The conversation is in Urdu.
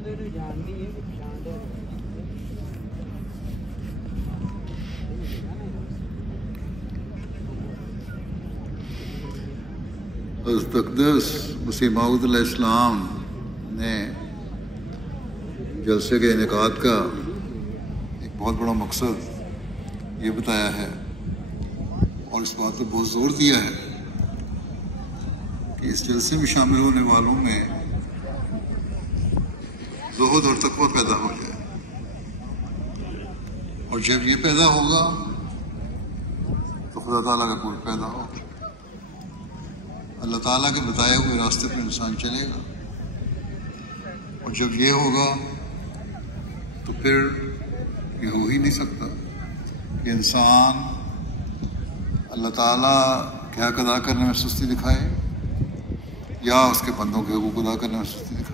حضرت اقدس مسیح موعود علیہ السلام نے جلسے کے انعقاد کا ایک بہت بڑا مقصد یہ بتایا ہے اور اس بات پہ بہت زور دیا ہے کہ اس جلسے میں شامل ہونے والوں میں زہد اور تقویٰ پیدا ہو جائے، اور جب یہ پیدا ہوگا تو خدا تعالیٰ کا قرب پیدا ہوگا، اللہ تعالیٰ کے بتائے ہوئے راستے پہ انسان چلے گا، اور جب یہ ہوگا تو پھر یہ ہو ہی نہیں سکتا کہ انسان اللہ تعالیٰ کے حق ادا کرنے میں سستی دکھائے یا اس کے بندوں کے حقوق ادا کرنے میں سستی دکھائے۔